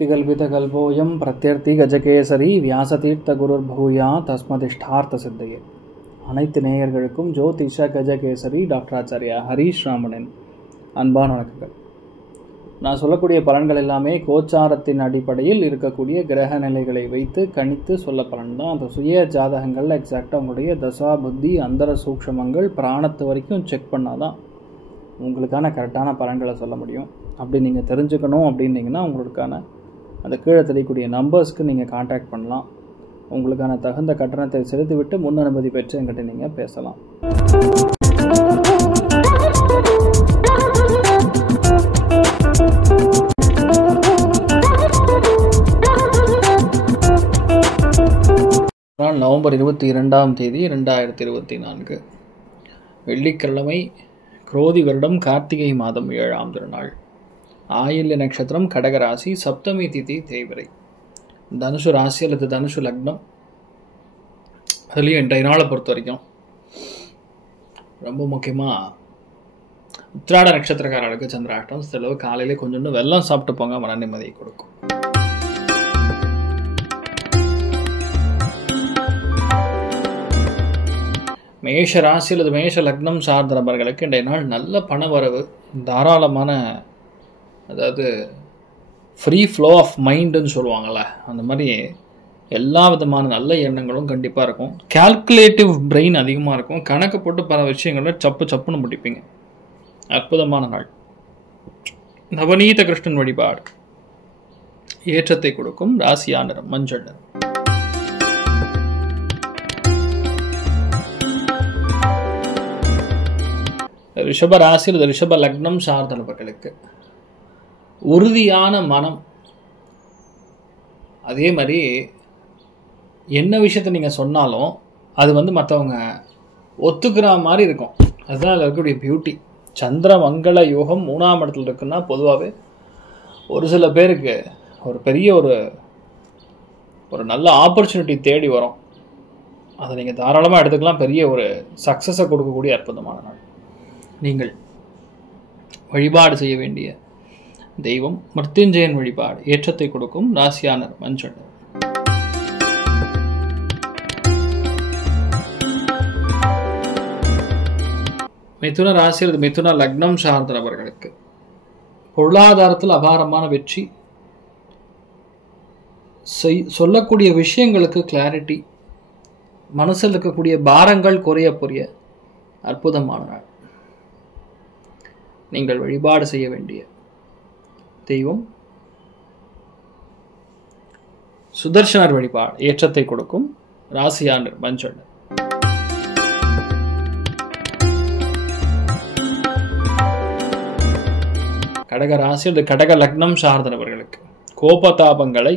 திகல்பிதகல்போயம் பிரத்யர்த்தி கஜகேசரி வியாசதீர்த்த குருர்பூயா தஸ்மதிஷ்டார்த்த சித்தையே. அனைத்து நேயர்களுக்கும் ஜோதிஷ கஜகேசரி டாக்டர் ஆச்சாரியா ஹரீஷ் ராமனின் அன்பான வணக்கங்கள். நான் சொல்லக்கூடிய பலன்கள் எல்லாமே கோச்சாரத்தின் அடிப்படையில் இருக்கக்கூடிய கிரக நிலைகளை வைத்து கணித்து சொல்ல பலன் தான். அந்த சுய ஜாதகங்களில் எக்ஸாக்டாக உங்களுடைய தசா புத்தி அந்தர சூக்ஷமங்கள் பிராணத்து வரைக்கும் செக் பண்ணாதான் உங்களுக்கான கரெக்டான பலன்களை சொல்ல முடியும். அப்படி நீங்கள் தெரிஞ்சுக்கணும் அப்படின்னீங்கன்னா உங்களுக்கான அந்த கீழே தெரியக்கூடிய நம்பர்ஸ்க்கு நீங்கள் கான்டாக்ட் பண்ணலாம். உங்களுக்கான தகுந்த கட்டணத்தை செலுத்திவிட்டு முன் அனுமதி பெற்று என்கிட்ட நீங்கள் பேசலாம். நவம்பர் 22ஆம் தேதி 2024 வெள்ளிக்கிழமை, குரோதி வருடம், கார்த்திகை மாதம் 7ஆம் திருநாள், ஆயில்ய நட்சத்திரம், கடகராசி, சப்தமி திதி தேய்பிறை, தனுசு ராசி அல்லது தனுசு லக்னம். அதுலேயும் இன்றைய நாளை பொறுத்த வரைக்கும் ரொம்ப முக்கியமாக உத்திராட நட்சத்திரக்காரர்களுக்கு சந்திராஷ்டம். செலவு காலையிலே கொஞ்சோண்டு வெல்லம் சாப்பிட்டு போங்க, மன நிம்மதியை கொடுக்கும். மேஷ ராசி அல்லது மேஷ லக்னம் சார்ந்த நபர்களுக்கு இன்றைய நாள் நல்ல பண வரவு, தாராளமான, அதாவது ஃப்ரீ ஃப்ளோ ஆஃப் மைண்டுன்னு சொல்லுவாங்கள்ல, அந்த மாதிரி எல்லா விதமான நல்ல எண்ணங்களும் கண்டிப்பாக இருக்கும். கால்குலேட்டிவ் பிரெயின் அதிகமாக இருக்கும். கணக்கு போட்டு பல விஷயங்கள சப்புன்னு முடிப்பீங்க. அற்புதமான நாள். நவநீத கிருஷ்ணன் வழிபாடு ஏற்றத்தை கொடுக்கும். ராசியா நிறம் மஞ்சள் நிறம். ரிஷப ராசி அல்லது ரிஷப லக்னம் சார்ந்த நபர்களுக்கு உறுதியான மனம், அதே மாதிரி என்ன விஷயத்தை நீங்கள் சொன்னாலும் அது மற்றவங்க ஒத்துக்கிற மாதிரி இருக்கும். அதுதான் அதில் இருக்கக்கூடிய பியூட்டி. சந்திர மங்கள யோகம் 3ஆம் இடத்துல இருக்குன்னா பொதுவாகவே ஒரு சில பேருக்கு ஒரு பெரிய ஒரு நல்ல ஆப்பர்ச்சுனிட்டி தேடி வரும். அதை நீங்கள் தாராளமாக எடுத்துக்கலாம். பெரிய ஒரு சக்ஸஸை கொடுக்கக்கூடிய அற்புதமான நாள். நீங்கள் வழிபாடு செய்ய வேண்டிய தெய்வம் மிருத்யுஞ்சயன் வழிபாடு ஏற்றத்தை கொடுக்கும். ராசியானர் மஞ்சள். மிதுன ராசி அல்லது மிதுன லக்னம் சார்ந்த நபர்களுக்கு பொருளாதாரத்தில் அபாரமான வெற்றி, சொல்லக்கூடிய விஷயங்களுக்கு கிளாரிட்டி, மனசில் இருக்கக்கூடிய பாரங்கள் குறைய அற்புதமான நாள். நீங்கள் வழிபாடு செய்ய வேண்டிய தெய்வம் சுதர்சனர் வழிபாடு ஏற்றத்தை கொடுக்கும். ராசியானர் மஞ்சள். கடக ராசி அல்லது கடக லக்னம் சார்ந்தவர்களுக்கு கோபதாபங்களை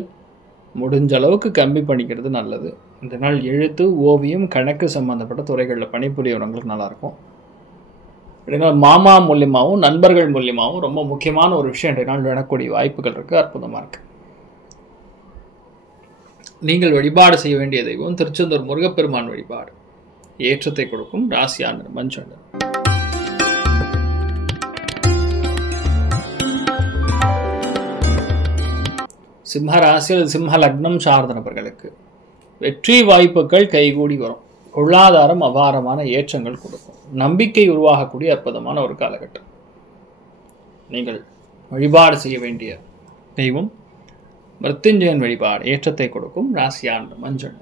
முடிஞ்ச அளவுக்கு கம்மி பண்ணிக்கிறது நல்லது. இந்த நாள் எழுத்து, ஓவியம், கணக்கு சம்பந்தப்பட்ட துறைகளில் பணிபுரியவங்களுக்கு நல்லாயிருக்கும். மாமா மூலியமாகவும் நண்பர்கள் மூலியமாகவும் ரொம்ப முக்கியமான ஒரு விஷயம் இன்றைய நாள் நடக்கக்கூடிய வாய்ப்புகள் இருக்கு. அற்புதமாக இருக்கு. நீங்கள் வழிபாடு செய்ய வேண்டிய தெய்வம் திருச்செந்தூர் முருகப்பெருமான் வழிபாடு ஏற்றத்தை கொடுக்கும். ராசியானர் மஞ்சள். சிம்ம ராசி அல்லது சிம்ம லக்னம் சார்ந்த நபர்களுக்கு வெற்றி வாய்ப்புகள் கைகூடி வரும். பொருளாதாரம் அபாரமான ஏற்றங்கள் கொடுக்கும். நம்பிக்கை உருவாகக்கூடிய அற்புதமான ஒரு காலகட்டம். நீங்கள் வழிபாடு செய்ய வேண்டிய தெய்வம் மிருத்யுஞ்சயன் வழிபாடு ஏற்றத்தை கொடுக்கும். ராசியான் மஞ்சள்.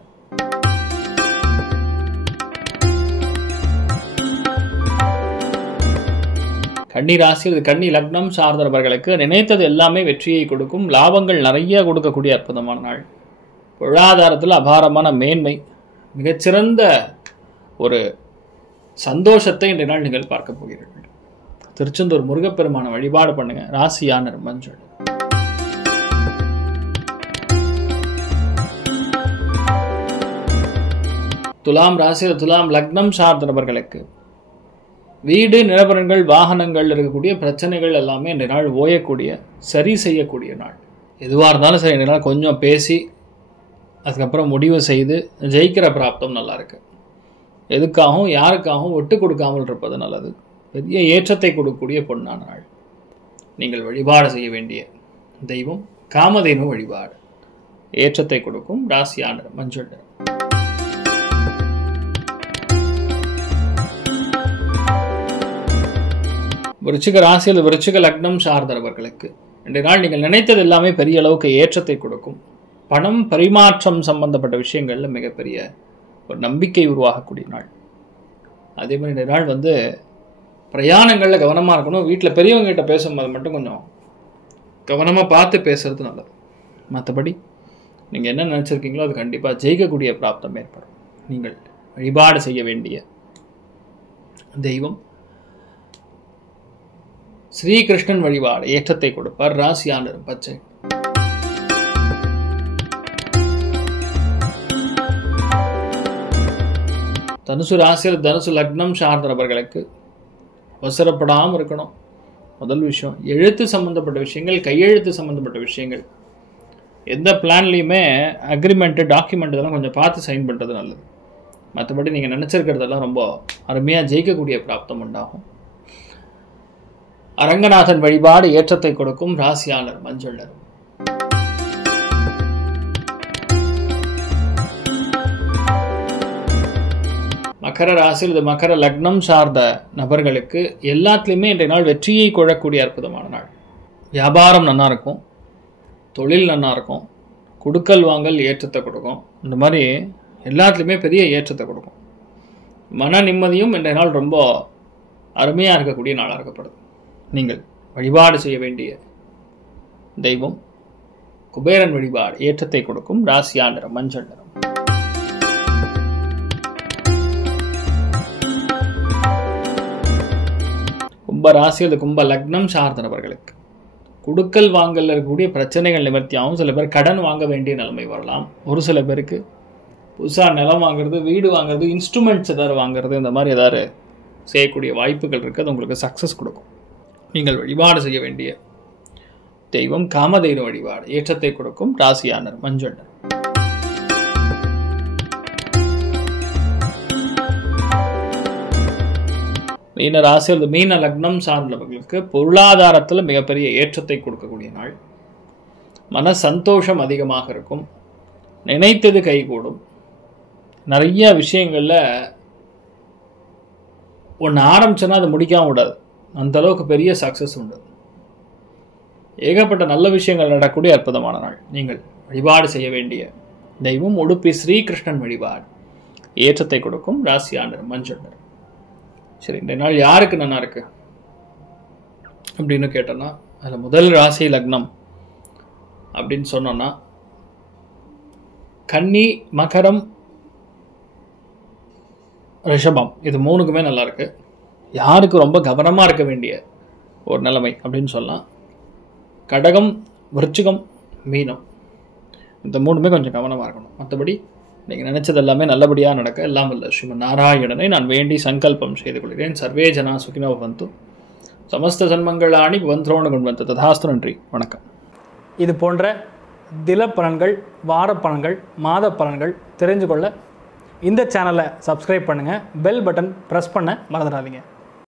கன்னி ராசி அல்லது கன்னி லக்னம் சார்ந்த நபர்களுக்கு நினைத்தது எல்லாமே வெற்றியை கொடுக்கும். லாபங்கள் நிறைய கொடுக்கக்கூடிய அற்புதமான நாள். பொருளாதாரத்தில் அபாரமான மேன்மை, மிகச்சிறந்த ஒரு சந்தோஷத்தை இன்றைய நாள் நீங்கள் பார்க்க போகிறீர்கள். திருச்செந்தூர் முருகப்பெருமான வழிபாடு பண்ணுங்க. ராசியானர் மஞ்சள். துலாம் ராசி துலாம் லக்னம் சார்ந்த நபர்களுக்கு வீடு, நிலவரங்கள், வாகனங்கள் இருக்கக்கூடிய பிரச்சனைகள் எல்லாமே இன்றைய நாள் ஓயக்கூடிய, சரி செய்யக்கூடிய நாள். எதுவாக இருந்தாலும் சரி, இன்றைய நாள் கொஞ்சம் பேசி அதுக்கப்புறம் முடிவு செய்து ஜெயிக்கிற பிராப்தம் நல்லா இருக்கு. எதுக்காகவும் யாருக்காகவும் விட்டு கொடுக்காமல் இருப்பது நல்லது. பெரிய ஏற்றத்தை கொடுக்கக்கூடிய பொன்னான நாள். நீங்கள் வழிபாடு செய்ய வேண்டிய தெய்வம் காமதேனு வழிபாடு ஏற்றத்தை கொடுக்கும். ராசியான மஞ்சள் நிறம். விருச்சிக ராசியில் விருச்சிக லக்னம் சார்ந்தவர்களுக்கு இன்றைய நாள் நீங்கள் நினைத்தது எல்லாமே பெரிய அளவுக்கு ஏற்றத்தை கொடுக்கும். பணம் பரிமாற்றம் சம்பந்தப்பட்ட விஷயங்கள்ல மிகப்பெரிய ஒரு நம்பிக்கை உருவாகக்கூடிய நாள். அதே மாதிரி இந்த நாள் பிரயாணங்களில் கவனமாக இருக்கணும். வீட்டில் பெரியவங்க கிட்ட பேசும்போது மட்டும் கொஞ்சம் கவனமாக பார்த்து பேசுறது நல்லது. மற்றபடி நீங்கள் என்ன நினச்சிருக்கீங்களோ அது கண்டிப்பாக ஜெயிக்கக்கூடிய பிராப்தம் ஏற்படும். நீங்கள் வழிபாடு செய்ய வேண்டிய தெய்வம் ஸ்ரீகிருஷ்ணன் வழிபாடு ஏற்றத்தை கொடுப்பார். ராசியான நிறம் பச்சை. தனுசு ராசியில் தனுசு லக்னம் சார்ந்தவர்களுக்கு அவசரப்படாமல் இருக்கணும். முதல் விஷயம், எழுத்து சம்மந்தப்பட்ட விஷயங்கள், கையெழுத்து சம்மந்தப்பட்ட விஷயங்கள், எந்த பிளான்லையுமே அக்ரிமெண்ட்டு டாக்குமெண்ட் இதெல்லாம் கொஞ்சம் பார்த்து சைன் பண்ணுறது நல்லது. மற்றபடி நீங்கள் நினச்சிருக்கிறதெல்லாம் ரொம்ப அருமையாக ஜெயிக்கக்கூடிய பிராப்தம் உண்டாகும். அரங்கநாதன் வழிபாடு ஏற்றத்தை கொடுக்கும். ராசியாளர் மஞ்சள் நிறம். மகர ராசியில் இது மகர லக்னம் சார்ந்த நபர்களுக்கு எல்லாத்துலேயுமே இன்றைய நாள் வெற்றியை கொள்ளக்கூடிய அற்புதமான நாள். வியாபாரம் நல்லா இருக்கும், தொழில் நல்லா இருக்கும், கொடுக்கல் வாங்கல் ஏற்றத்தை கொடுக்கும். இந்த மாதிரி எல்லாத்துலேயுமே பெரிய ஏற்றத்தை கொடுக்கும். மன நிம்மதியும் இன்றைய நாள் ரொம்ப அருமையாக இருக்கக்கூடிய நாளாக இருக்கப்படுது. நீங்கள் வழிபாடு செய்ய வேண்டிய தெய்வம் குபேரன் வழிபாடு ஏற்றத்தை கொடுக்கும். ராசியான நிறம் மஞ்சள் நிறம். கும்ப ராசியில் கும்ப லக்னம் சார்ந்தவர்களுக்கு கொடுக்கல் வாங்கல் இருக்கக்கூடிய பிரச்சனைகள் நிவர்த்தியாகும். சில பேர் கடன் வாங்க வேண்டிய நிலைமை வரலாம். ஒரு சில பேருக்கு புதுசாக நிலம் வாங்குறது, வீடு வாங்குறது, இன்ஸ்ட்ருமெண்ட்ஸ் ஏதாவது வாங்குறது, இந்த மாதிரி ஏதாவது செய்யக்கூடிய வாய்ப்புகள் இருக்குது. அது உங்களுக்கு சக்ஸஸ் கொடுக்கும். நீங்கள் வழிபாடு செய்ய வேண்டிய தெய்வம் காமதேனு வழிபாடு ஏற்றத்தை கொடுக்கும். ராசியான மஞ்சள் நிறம். மீன ராசியில் மீன லக்னம் சார்ந்தவர்களுக்கு பொருளாதாரத்தில் மிகப்பெரிய ஏற்றத்தை கொடுக்கக்கூடிய நாள். மன சந்தோஷம் அதிகமாக இருக்கும். நினைத்தது கைகூடும். நிறைய விஷயங்களில் ஒன்று ஆரம்பிச்சோன்னா அதை முடிக்காம விடாது. அந்த அளவுக்கு பெரிய சக்ஸஸ் உண்டு. ஏகப்பட்ட நல்ல விஷயங்கள் நடக்கக்கூடிய அற்புதமான நாள். நீங்கள் வழிபாடு செய்ய வேண்டிய தெய்வம் உடுப்பி ஸ்ரீகிருஷ்ணன் வழிபாடு ஏற்றத்தை கொடுக்கும். ராசியான மஞ்சள் நிறம். சரி, இந்த நாள் யாருக்கு நல்லா இருக்கு அப்படின்னு கேட்டோன்னா, அதில் முதல் ராசி லக்னம் அப்படின்னு சொன்னோன்னா கன்னி, மகரம், ரிஷபம், இது மூணுக்குமே நல்லா இருக்கு. யாருக்கு ரொம்ப கவனமாக இருக்க வேண்டிய ஒரு நிலைமை அப்படின்னு சொல்லலாம், கடகம், விருச்சிகம், மீனம், இந்த மூணுமே கொஞ்சம் கவனமாக இருக்கணும். மற்றபடி நீங்கள் நினைச்சது எல்லாமே நல்லபடியாக நடக்க எல்லாம் வல்ல ஸ்ரீமன் நாராயணனை நான் வேண்டி சங்கல்பம் செய்து கொள்கிறேன். சர்வே ஜனா சுகினோ பவந்து, சமஸ்த சன்மங்களாணி பவந்தோண குண்வந்து ததாஸ்து. நன்றி, வணக்கம். இது போன்ற தில பலன்கள், வார பலன்கள், மாத பலன்கள் தெரிஞ்சு கொள்ள இந்த சேனலை சப்ஸ்கிரைப் பண்ணுங்கள். பெல் பட்டன் ப்ரெஸ் பண்ண மறந்துடாதீங்க.